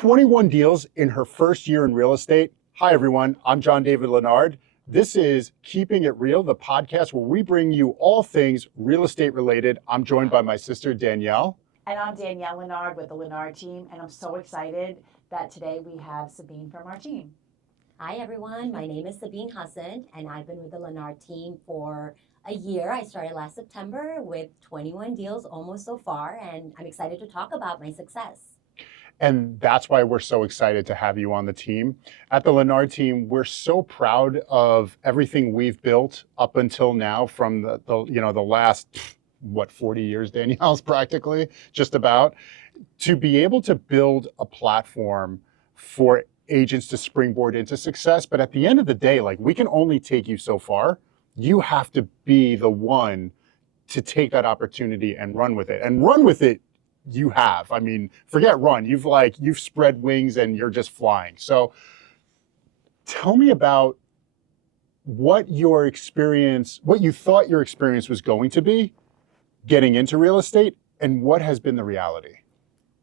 21 deals in her first year in real estate. Hi, everyone. I'm Jon-David Leonard. This is Keeping It Real, the podcast where we bring you all things real estate related. I'm joined by my sister, Danielle. And I'm Danielle Leonard with the Leonard team, and I'm so excited that today we have Sabeen from our team. Hi, everyone. My name is Sabeen Hassan, and I've been with the Leonard team for a year. I started last September with 21 deals almost so far, and I'm excited to talk about my success. And that's why we're so excited to have you on the team. At the Leonard team, we're so proud of everything we've built up until now from the last, 40 years, Danielle's practically, just about, to be able to build a platform for agents to springboard into success. But at the end of the day, we can only take you so far. You have to be the one to take that opportunity and run with it. And run with it, you have. I mean, forget run. You've spread wings and you're just flying. So tell me about what you thought your experience was going to be getting into real estate, and what has been the reality.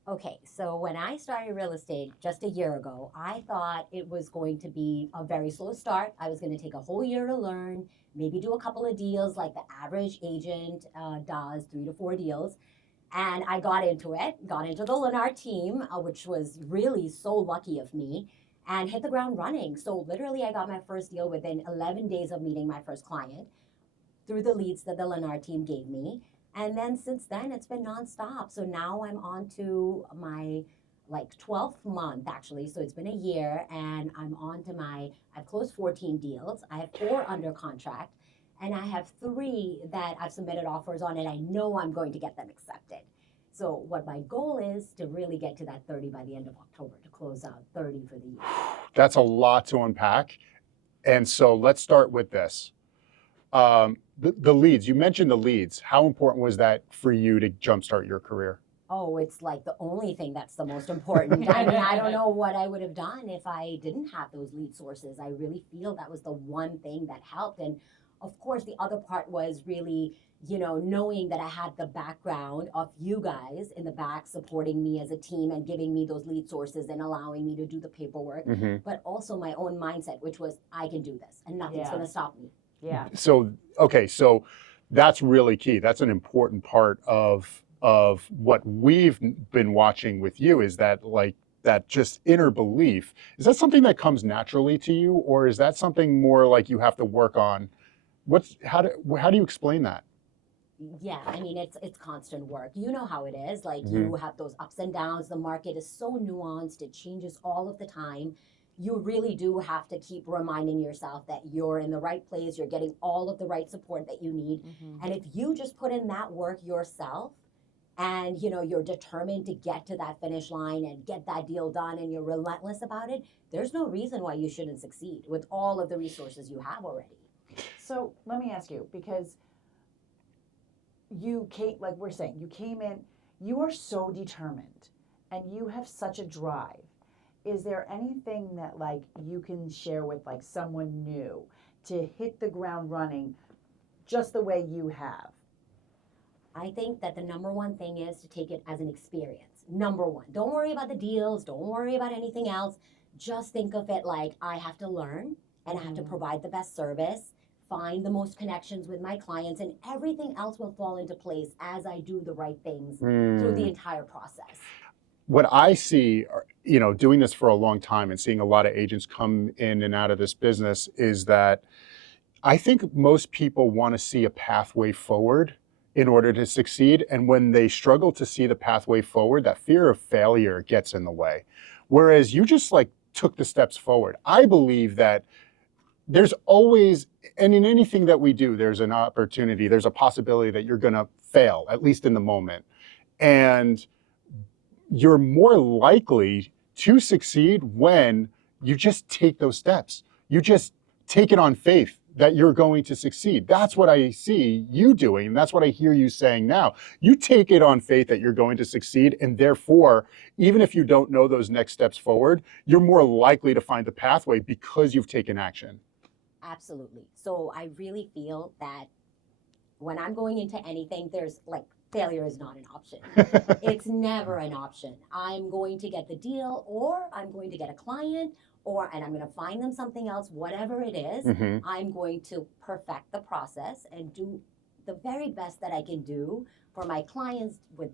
Okay, so when I started real estate just a year ago, I thought it was going to be a very slow start. I was going to take a whole year to learn, maybe do a couple of deals like the average agent does, 3 to 4 deals. And I got into the Leonard team, which was really so lucky of me, and hit the ground running. So literally I got my first deal within 11 days of meeting my first client through the leads that the Leonard team gave me. And then since then, it's been nonstop. So now I'm on to my 12th month, actually. So it's been a year, and I've closed 14 deals. I have 4 under contract, and I have 3 that I've submitted offers on, and I know I'm going to get them accepted. So what my goal is to really get to that 30 by the end of October, to close out 30 for the year. That's a lot to unpack. And so let's start with this. The leads, you mentioned the leads. How important was that for you to jumpstart your career? Oh, it's the only thing that's the most important. I mean, I don't know what I would have done if I didn't have those lead sources. I really feel that was the one thing that helped. And of course, the other part was really, knowing that I had the background of you guys in the back supporting me as a team and giving me those lead sources and allowing me to do the paperwork, but also my own mindset, which was, I can do this and nothing's going to stop me. Yeah. So that's really key. That's an important part of what we've been watching with you, is that that just inner belief. Is that something that comes naturally to you, or is that something more like you have to work on? How do you explain that? Yeah, I mean, it's constant work. You know how it is. You have those ups and downs. The market is so nuanced. It changes all of the time. You really do have to keep reminding yourself that you're in the right place, you're getting all of the right support that you need. And if you just put in that work yourself and, you're determined to get to that finish line and get that deal done and you're relentless about it, there's no reason why you shouldn't succeed with all of the resources you have already. So let me ask you, because you came, we're saying, you came in, you are so determined and you have such a drive. Is there anything that you can share with someone new to hit the ground running just the way you have? I think that the number one thing is to take it as an experience. Number one, don't worry about the deals. Don't worry about anything else. Just think of it like I have to learn and I have to provide the best service, find the most connections with my clients, and everything else will fall into place as I do the right things through the entire process. What I see, doing this for a long time and seeing a lot of agents come in and out of this business, is that I think most people want to see a pathway forward in order to succeed. And when they struggle to see the pathway forward, that fear of failure gets in the way. Whereas you just took the steps forward. I believe that there's always, and in anything that we do, there's an opportunity, there's a possibility that you're going to fail, at least in the moment. And you're more likely to succeed when you just take those steps. You just take it on faith that you're going to succeed. That's what I see you doing, and that's what I hear you saying now. You take it on faith that you're going to succeed, and therefore, even if you don't know those next steps forward, you're more likely to find the pathway because you've taken action. Absolutely. So I really feel that when I'm going into anything, there's failure is not an option. It's never an option. I'm going to get the deal, or I'm going to get a client, and I'm going to find them something else, whatever it is. Mhm. I'm going to perfect the process and do the very best that I can do for my clients with,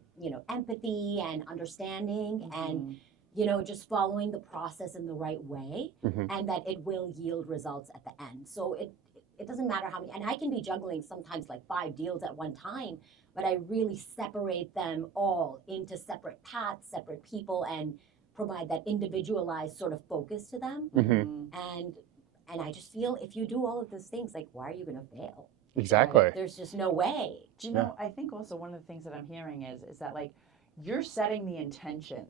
empathy and understanding and, just following the process in the right way, Mhm. and that it will yield results at the end. So it doesn't matter how many, and I can be juggling sometimes like 5 deals at one time, but I really separate them all into separate paths, separate people, and provide that individualized sort of focus to them. Mhm. And I just feel if you do all of those things, like, why are you going to fail? Exactly. There's just no way. Do you know, I think also one of the things that I'm hearing is that like you're setting the intention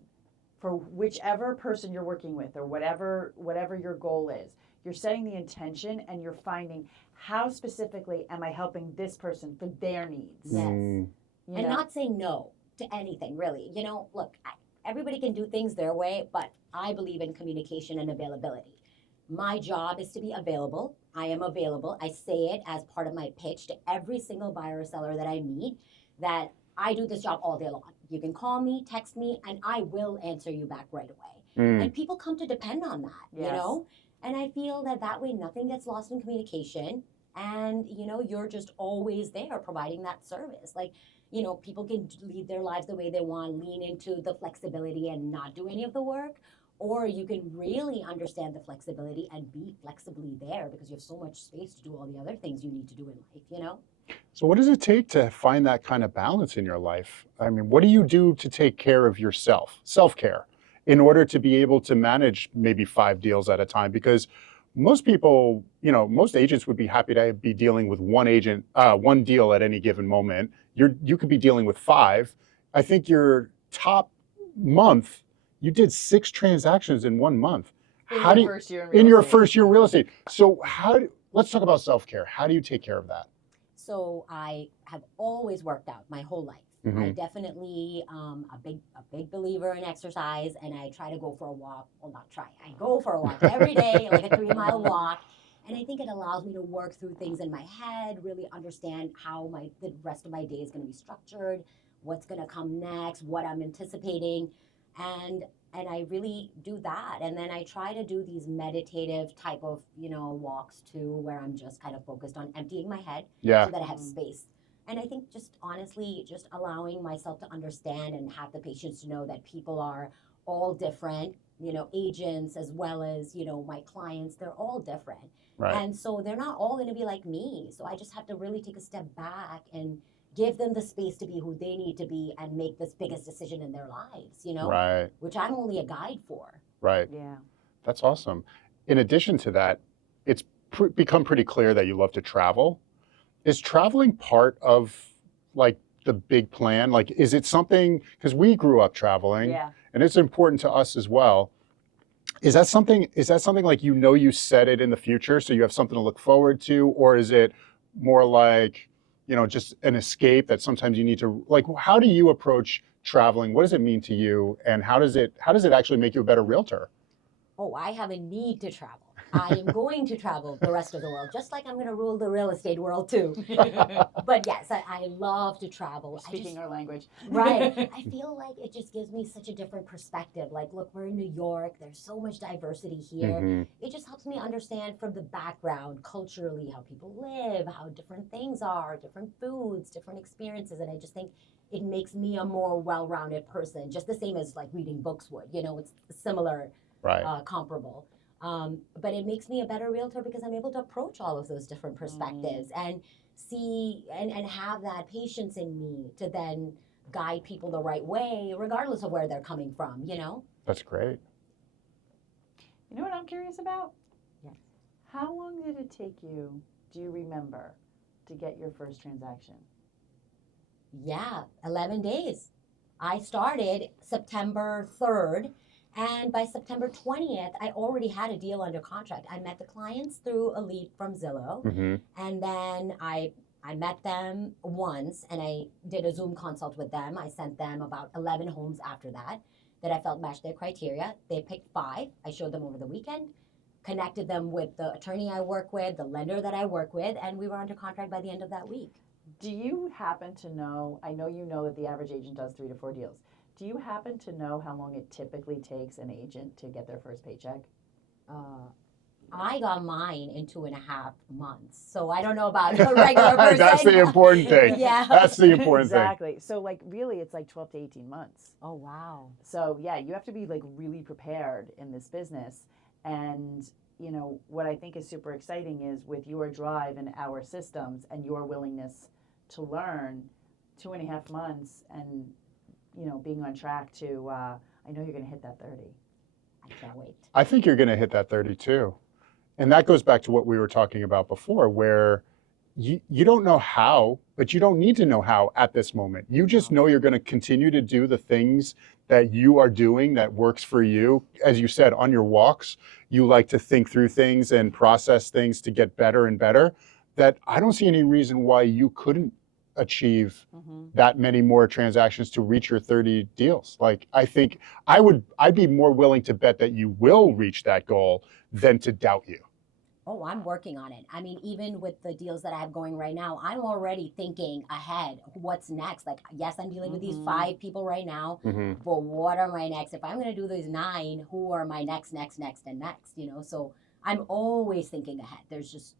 for whichever person you're working with or whatever your goal is. You're setting the intention and you're finding how specifically am I helping this person for their needs. Yes. Mm. You And know? not saying no to anything, really. Look, everybody can do things their way, but I believe in communication and availability. My job is to be available. I am available. I say it as part of my pitch to every single buyer or seller that I meet, that I do this job all day long. You can call me, text me, and I will answer you back right away. Mm. And people come to depend on that, Yes. And I feel that way nothing gets lost in communication. And, you're just always there providing that service. Like, people can lead their lives the way they want, lean into the flexibility and not do any of the work. Or you can really understand the flexibility and be flexibly there because you have so much space to do all the other things you need to do in life, So what does it take to find that kind of balance in your life? I mean, what do you do to take care of yourself, self-care, in order to be able to manage maybe 5 deals at a time? Because most people, most agents would be happy to be dealing with one deal at any given moment. You could be dealing with 5. I think your top month, you did 6 transactions in 1 month. In your first year in real in your estate. first year in real estate. So let's talk about self-care. How do you take care of that? So I have always worked out my whole life. Mhm. I definitely a big believer in exercise, and I try to go for a walk. Well, not try. I go for a walk every day, like a 3-mile walk. And I think it allows me to work through things in my head, really understand how the rest of my day is going to be structured, what's going to come next, what I'm anticipating, and I really do that. And then I try to do these meditative type of walks too, where I'm just kind of focused on emptying my head Yeah. so that I have space. And I think just honestly, just allowing myself to understand and have the patience to know that people are all different, agents as well as, my clients, they're all different. Right. And so they're not all going to be like me. So I just have to really take a step back and give them the space to be who they need to be and make this biggest decision in their lives, Right. which I'm only a guide for. Right. Yeah. That's awesome. In addition to that, it's become pretty clear that you love to travel. Is traveling part of like the big plan? Like, is it something, because we grew up traveling Yeah. and it's important to us as well. Is that something like, you set it in the future so you have something to look forward to? Or is it more like, just an escape that sometimes you need to, like, how do you approach traveling? What does it mean to you? And how does it actually make you a better realtor? Oh, I have a need to travel. I am going to travel the rest of the world, just like I'm going to rule the real estate world too. But yes, I love to travel. Speaking our language. Right. I feel like it just gives me such a different perspective. Like, look, we're in New York. There's so much diversity here. Mhm. It just helps me understand from the background, culturally, how people live, how different things are, different foods, different experiences. And I just think it makes me a more well-rounded person, just the same as like reading books would. It's similar, Right. comparable. But it makes me a better realtor because I'm able to approach all of those different perspectives and see and have that patience in me to then guide people the right way, regardless of where they're coming from, That's great. You know what I'm curious about? Yes. How long did it take you, do you remember, to get your first transaction? Yeah, 11 days. I started September 3rd, and by September 20th, I already had a deal under contract. I met the clients through a lead from Zillow, Hmm. and then I met them once, and I did a Zoom consult with them. I sent them about 11 homes after that I felt matched their criteria. They picked 5. I showed them over the weekend, connected them with the attorney I work with, the lender that I work with, and we were under contract by the end of that week. Do you happen to know, I know you know that the average agent does 3 to 4 deals. Do you happen to know how long it typically takes an agent to get their first paycheck? Uh, I got mine in 2.5 months, so I don't know about a regular person. That's the important thing. Yeah. That's the important thing. Exactly. So like really it's like 12 to 18 months. Oh wow. So yeah, you have to be like really prepared in this business. And you know, what I think is super exciting is with your drive and our systems and your willingness to learn, 2.5 months and, you know, being on track to, I know you're going to hit that 30. I can't wait. I think you're going to hit that 32. And that goes back to what we were talking about before, where you don't know how, but you don't need to know how at this moment. You just know you're going to continue to do the things that you are doing that works for you. As you said, on your walks, you like to think through things and process things to get better and better. That I don't see any reason why you couldn't achieve that many more transactions to reach your 30 deals. Like, I think I'd be more willing to bet that you will reach that goal than to doubt you. Oh, I'm working on it. I mean, even with the deals that I have going right now, I'm already thinking ahead. What's next? Like, yes, I'm dealing with these 5 people right now, but what are my next? If I'm going to do these 9, who are my next, and next? You know, so I'm always thinking ahead. There's just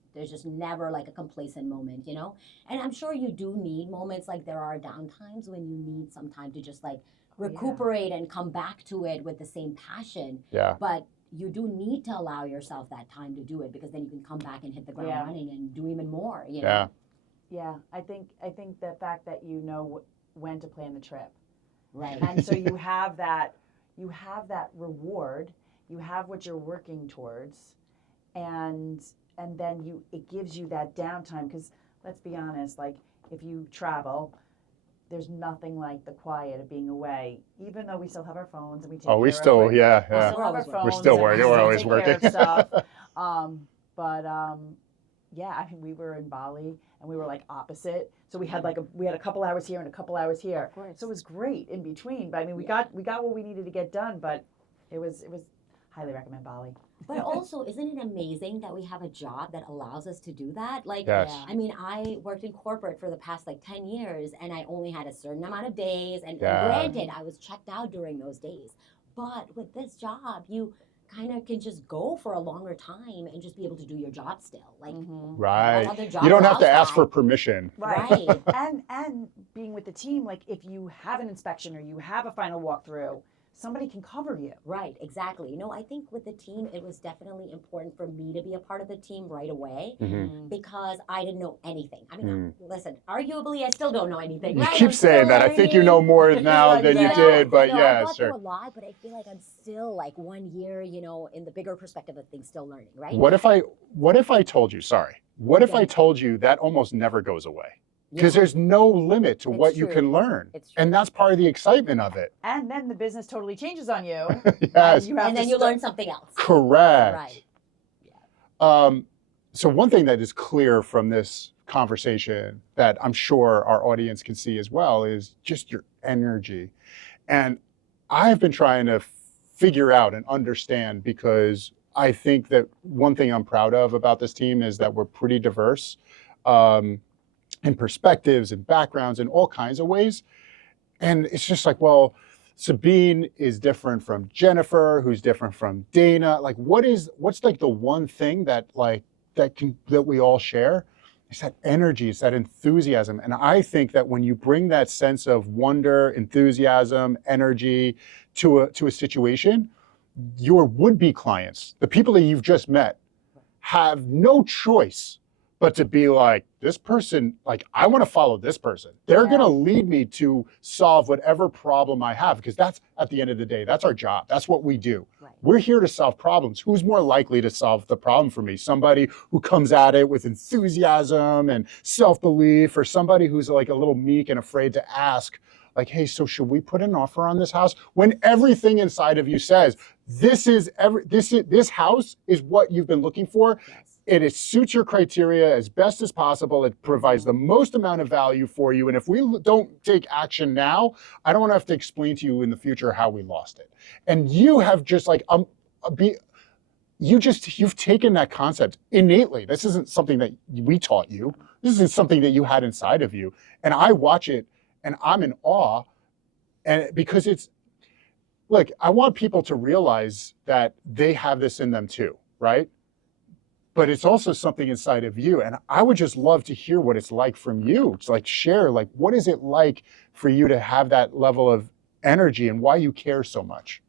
never like a complacent moment, you know. And I'm sure you do need moments, like there are downtimes when you need some time to just like recuperate and come back to it with the same passion. Yeah. But you do need to allow yourself that time to do it, because then you can come back and hit the ground running and do even more. You know? Yeah. I think the fact that you know when to plan the trip, Right. and so you have that reward, you have what you're working towards, and then it gives you that downtime. Because let's be honest, like if you travel, there's nothing like the quiet of being away. Even though we still have our phones and we take care we of still, it. yeah. We still have our phones. We're still and working. we We're still always take care working. of stuff. Yeah, I mean, we were in Bali and we were like opposite. So we had a couple hours here and a couple hours here. Of course. So it was great in between. But I mean, we got what we needed to get done. But it was highly recommend Bali. But also, isn't it amazing that we have a job that allows us to do that? Like, Yes. I mean, I worked in corporate for the past like 10 years, and I only had a certain amount of days. And granted, I was checked out during those days. But with this job, you kind of can just go for a longer time and just be able to do your job still. Like, Right. other job You don't have to allows ask that. for permission. Right. And being with the team, like if you have an inspection or you have a final walkthrough, somebody can cover you. Right, exactly. You know, I think with the team, it was definitely important for me to be a part of the team right away because I didn't know anything. I mean, listen, arguably, I still don't know anything. You right? keep I'm saying still that. I think you know learning. more now than you did, but I yeah, got sure. through a lot, but I feel like I'm still like 1 year, you know, in the bigger perspective of things, still learning, right? What if I told you, what if I told you that almost never goes away? Because there's no limit to what you can learn. And that's part of the excitement of it. And then the business totally changes on you. Yes. And then you learn something else. Correct. Right. So one thing that is clear from this conversation that I'm sure our audience can see as well is just your energy. And I've been trying to figure out and understand, because I think that one thing I'm proud of about this team is that we're pretty diverse. And perspectives and backgrounds in all kinds of ways. And it's just like, well, Sabeen is different from Jennifer, who's different from Dana. Like, what's like the one thing that we all share? It's that energy, it's that enthusiasm. And I think that when you bring that sense of wonder, enthusiasm, energy to a situation, your would-be clients, the people that you've just met, have no choice but to be like, this person, like, I want to follow this person. They're going to lead me to solve whatever problem I have, because that's, at the end of the day, that's our job. That's what we do. Right. We're here to solve problems. Who's more likely to solve the problem for me? Somebody who comes at it with enthusiasm and self-belief, or somebody who's like a little meek and afraid to ask, like, hey, so should we put an offer on this house? When everything inside of you says, this house is what you've been looking for. Yes. It suits your criteria as best as possible. It provides the most amount of value for you. And if we don't take action now, I don't want to have to explain to you in the future how we lost it. And you have just like, you've taken that concept innately. This isn't something that we taught you. This is something that you had inside of you. And I watch it and I'm in awe. And because look, I want people to realize that they have this in them too, right? But it's also something inside of you. And I would just love to hear what it's like from you. It's like share, like, what is it like for you to have that level of energy and why you care so much?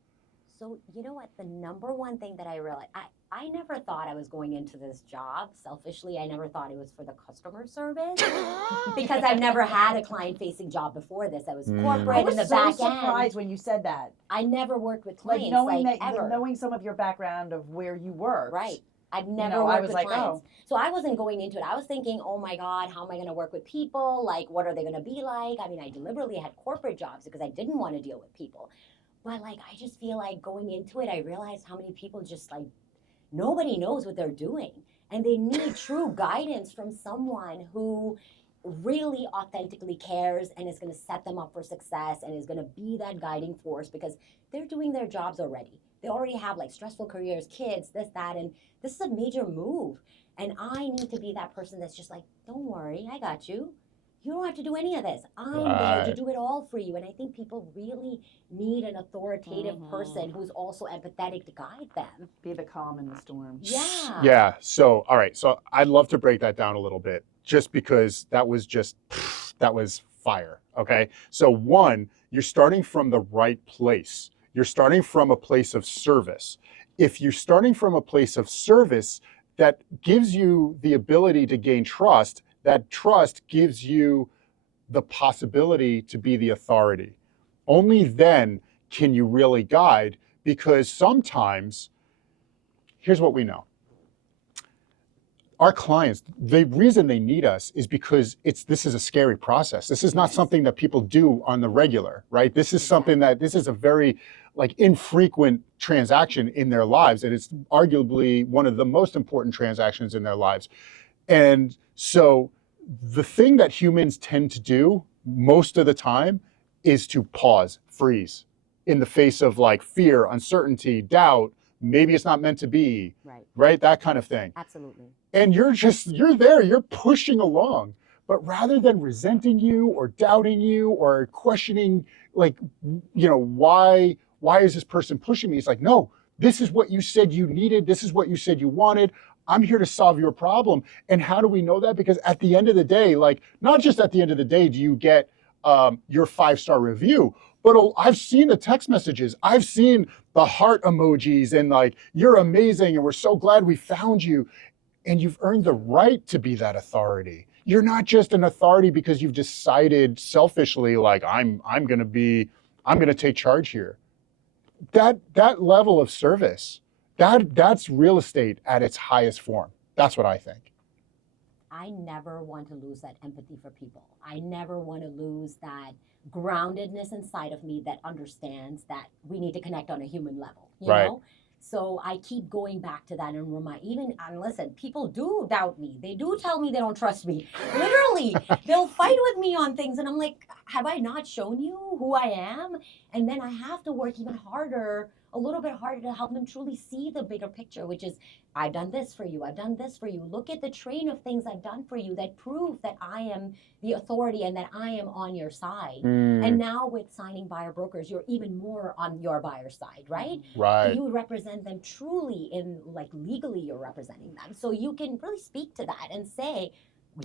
So, you know what? The number one thing that I realized, I never thought I was going into this job selfishly. I never thought it was for the customer service because I've never had a client-facing job before this. I was corporate I in was the so back surprised end. when you said that. I never worked with Like clients, knowing like that, ever. knowing some of your background of where you worked. Right. I've never I worked was with like, clients. oh. So I wasn't going into it. I was thinking, oh my God, how am I going to work with people? Like, what are they going to be like? I mean, I deliberately had corporate jobs because I didn't want to deal with people. But like, I just feel like going into it, I realized how many people just like, nobody knows what they're doing. And they need true guidance from someone who really authentically cares and is going to set them up for success and is going to be that guiding force because they're doing their jobs already. They already have like stressful careers, kids, this, that, and this is a major move. And I need to be that person that's just like, don't worry, I got you. You don't have to do any of this. I'm there to do it all for you. And I think people really need an authoritative person who's also empathetic to guide them. Be the calm in the storm. Yeah. Yeah. So, all right. So I'd love to break that down a little bit just because that was fire. Okay. So one, you're starting from the right place. You're starting from a place of service. If you're starting from a place of service, that gives you the ability to gain trust. That trust gives you the possibility to be the authority. Only then can you really guide, because sometimes, here's what we know. Our clients, the reason they need us is because this is a scary process. This is not something that people do on the regular, right? This is something this is a very like infrequent transaction in their lives. And it's arguably one of the most important transactions in their lives. And so the thing that humans tend to do most of the time is to pause, freeze in the face of like fear, uncertainty, doubt, maybe it's not meant to be, right? That kind of thing. Absolutely. And you're there, you're pushing along. But rather than resenting you or doubting you or questioning, like, why is this person pushing me? It's like, no, this is what you said you needed. This is what you said you wanted. I'm here to solve your problem. And how do we know that? Because at the end of the day, like, not just at the end of the day do you get your 5-star review, but I've seen the text messages. I've seen the heart emojis and like, you're amazing and we're so glad we found you. And you've earned the right to be that authority. You're not just an authority because you've decided selfishly, like, I'm going to take charge here. That level of service, that's real estate at its highest form. That's what I think. I never want to lose that empathy for people. I never want to lose that groundedness inside of me that understands that we need to connect on a human level, you know? So I keep going back to that and listen, people do doubt me. They do tell me they don't trust me. Literally, they'll fight with me on things. And I'm like, have I not shown you who I am? And then I have to work even harder, a little bit harder to help them truly see the bigger picture, which is, I've done this for you. I've done this for you. Look at the train of things I've done for you that prove that I am the authority and that I am on your side. And now with signing buyer brokers, you're even more on your buyer's side, right? Right. You represent them truly legally you're representing them. So you can really speak to that and say,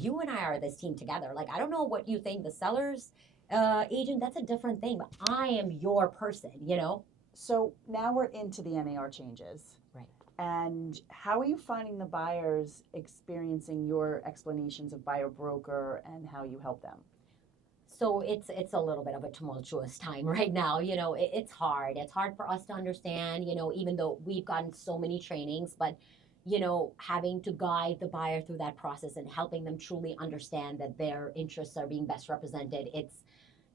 you and I are this team together. Like, I don't know what you think, the seller's agent, that's a different thing, but I am your person, So now we're into the NAR changes. Right. And how are you finding the buyers experiencing your explanations of buyer broker and how you help them? So it's a little bit of a tumultuous time right now. It's hard. It's hard for us to understand, even though we've gotten so many trainings, but, having to guide the buyer through that process and helping them truly understand that their interests are being best represented. It's,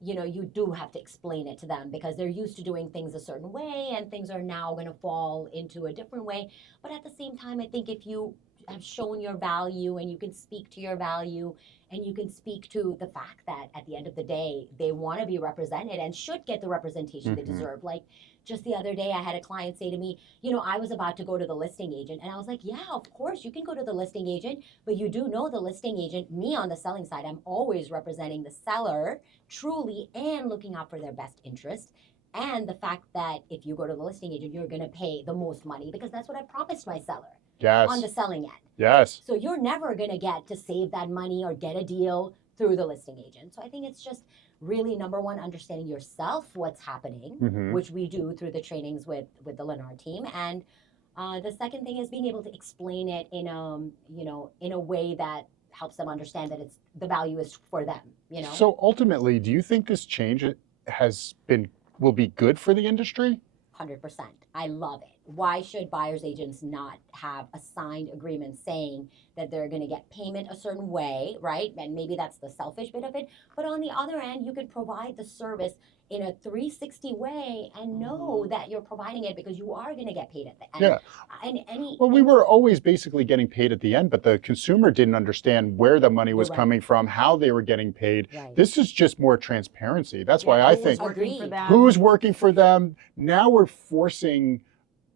you do have to explain it to them because they're used to doing things a certain way and things are now going to fall into a different way. But at the same time, I think if you have shown your value and you can speak to your value and you can speak to the fact that at the end of the day, they want to be represented and should get the representation they deserve. Like, just the other day, I had a client say to me, I was about to go to the listing agent. And I was like, yeah, of course, you can go to the listing agent. But you do know the listing agent, me on the selling side, I'm always representing the seller truly and looking out for their best interest. And the fact that if you go to the listing agent, you're going to pay the most money because that's what I promised my seller on the selling end. Yes. So you're never going to get to save that money or get a deal through the listing agent. So I think it's just really, number one, understanding yourself what's happening, which we do through the trainings with the Lennar team. And the second thing is being able to explain it in a way that helps them understand that the value is for them. So ultimately, do you think this change will be good for the industry? 100%. I love it. Why should buyer's agents not have a signed agreement saying that they're going to get payment a certain way, right? And maybe that's the selfish bit of it. But on the other end, you could provide the service in a 360 way and know that you're providing it because you are going to get paid at the end. Yeah. We were always basically getting paid at the end, but the consumer didn't understand where the money was coming from, how they were getting paid. Right. This is just more transparency. That's why I think who's working for them. Now we're forcing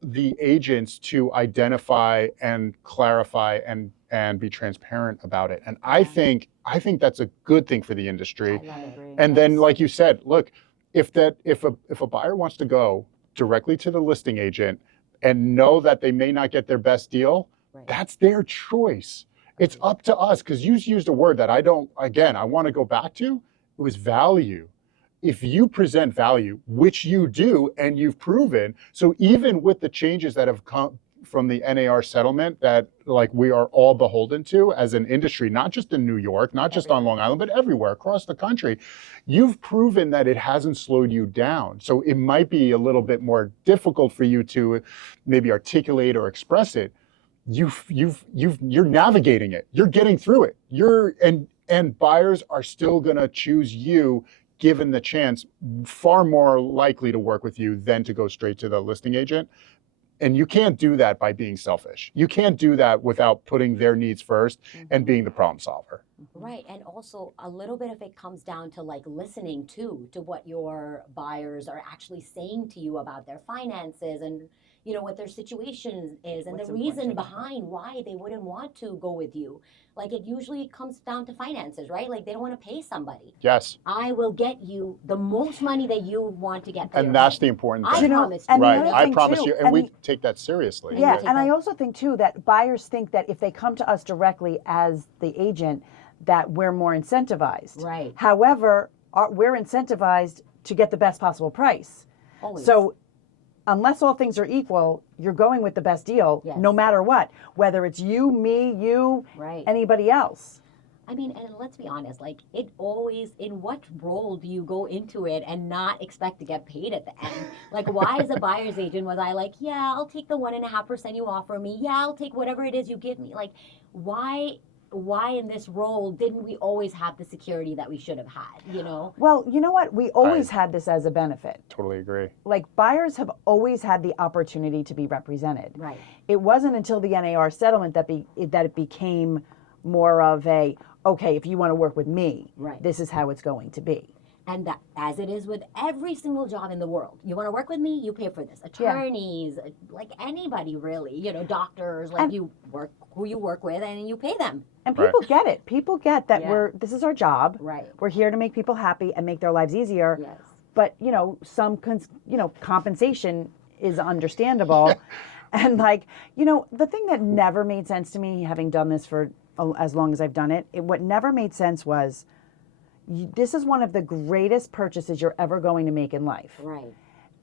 the agents to identify and clarify and be transparent about it. And I think that's a good thing for the industry. And then, like you said, look, if a buyer wants to go directly to the listing agent and know that they may not get their best deal, that's their choice. It's up to us, because you used a word that I want to go back to. It was value. If you present value, which you do, and you've proven, so even with the changes that have come from the NAR settlement that we are all beholden to as an industry, not just in New York, not just on Long Island, but everywhere across the country, you've proven that it hasn't slowed you down. So it might be a little bit more difficult for you to maybe articulate or express it. You're navigating it. You're getting through it. And buyers are still gonna choose you, given the chance, far more likely to work with you than to go straight to the listing agent. And you can't do that by being selfish. You can't do that without putting their needs first and being the problem solver. Right. And also a little bit of it comes down to listening to what your buyers are actually saying to you about their finances and what their situation is and the reason behind why they wouldn't want to go with you. It usually comes down to finances, right? They don't want to pay somebody. Yes. I will get you the most money that you want to get. And that's the important thing. I promise you. Right. I promise you. And we take that seriously. Yeah. And I also think too that buyers think that if they come to us directly as the agent, that we're more incentivized. Right. However, we're incentivized to get the best possible price. Always. So unless all things are equal, you're going with the best deal, no matter what, whether it's you, me, you, anybody else. I mean, and let's be honest, it always, in what role do you go into it and not expect to get paid at the end? Why as a buyer's agent was I yeah, I'll take the 1.5% you offer me. Yeah, I'll take whatever it is you give me. Why in this role didn't we always have the security that we should have had, Well, you know what? We always had this as a benefit. Totally agree. Buyers have always had the opportunity to be represented. Right. It wasn't until the NAR settlement that it became more of a, okay, if you want to work with me, this is how it's going to be. And that, as it is with every single job in the world, you want to work with me, you pay for this. Attorneys, anybody really, doctors, who you work with, and you pay them. And people get it. People get that this is our job. Right. We're here to make people happy and make their lives easier. Yes. But some compensation is understandable. And the thing that never made sense to me, having done this for as long as I've done it, what never made sense was, this is one of the greatest purchases you're ever going to make in life. Right.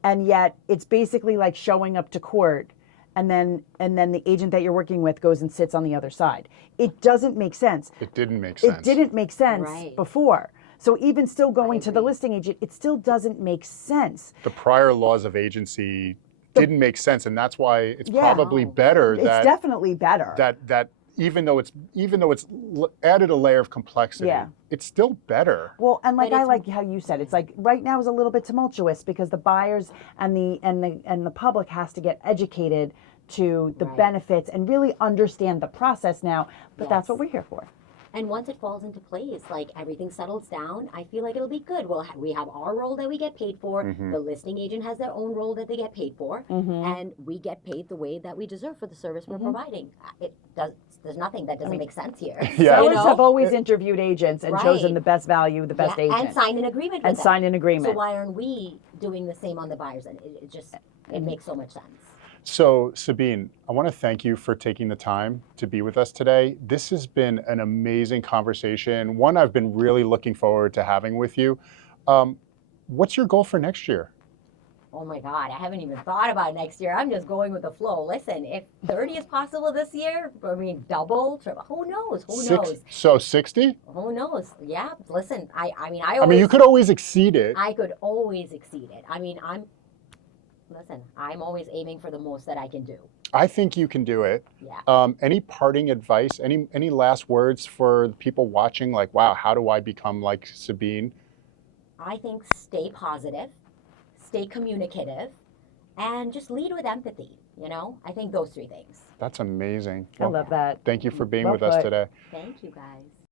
And yet it's basically like showing up to court and then the agent that you're working with goes and sits on the other side. It doesn't make sense. It didn't make sense. It didn't make sense before. So even still going to the listing agent, it still doesn't make sense. The prior laws of agency didn't make sense, and that's why it's probably better that it's definitely better. That even though it's added a layer of complexity, it's still better. Well, and I like how you said, it's right now is a little bit tumultuous because the buyers and the public has to get educated to the benefits and really understand the process now. But that's what we're here for. And once it falls into place, like everything settles down, I feel like it'll be good. We have our role that we get paid for. Mhm. The listing agent has their own role that they get paid for, and we get paid the way that we deserve for the service we're providing. There's nothing that doesn't make sense here. Yeah. Sellers You know? have always interviewed agents and chosen Right. the best value, the best agent. And signed an agreement with And them. signed an agreement. So why aren't we doing the same on the buyers end? It makes so much sense. So, Sabeen, I want to thank you for taking the time to be with us today. This has been an amazing conversation, one I've been really looking forward to having with you. What's your goal for next year? Oh my God, I haven't even thought about next year. I'm just going with the flow. Listen, if 30 is possible this year, I mean, double, triple, who knows? Who knows? So 60? Who knows? Yeah, listen, I mean, I mean, you could always exceed it. I could always exceed it. I mean, I'm always aiming for the most that I can do. I think you can do it. Yeah. Any parting advice? Any last words for the people watching? Like, wow, how do I become like Sabeen? I think stay positive, stay communicative, and just lead with empathy. You know, I think those three things. That's amazing. I love that. Thank you for being Well with us put. today. Thank you, guys.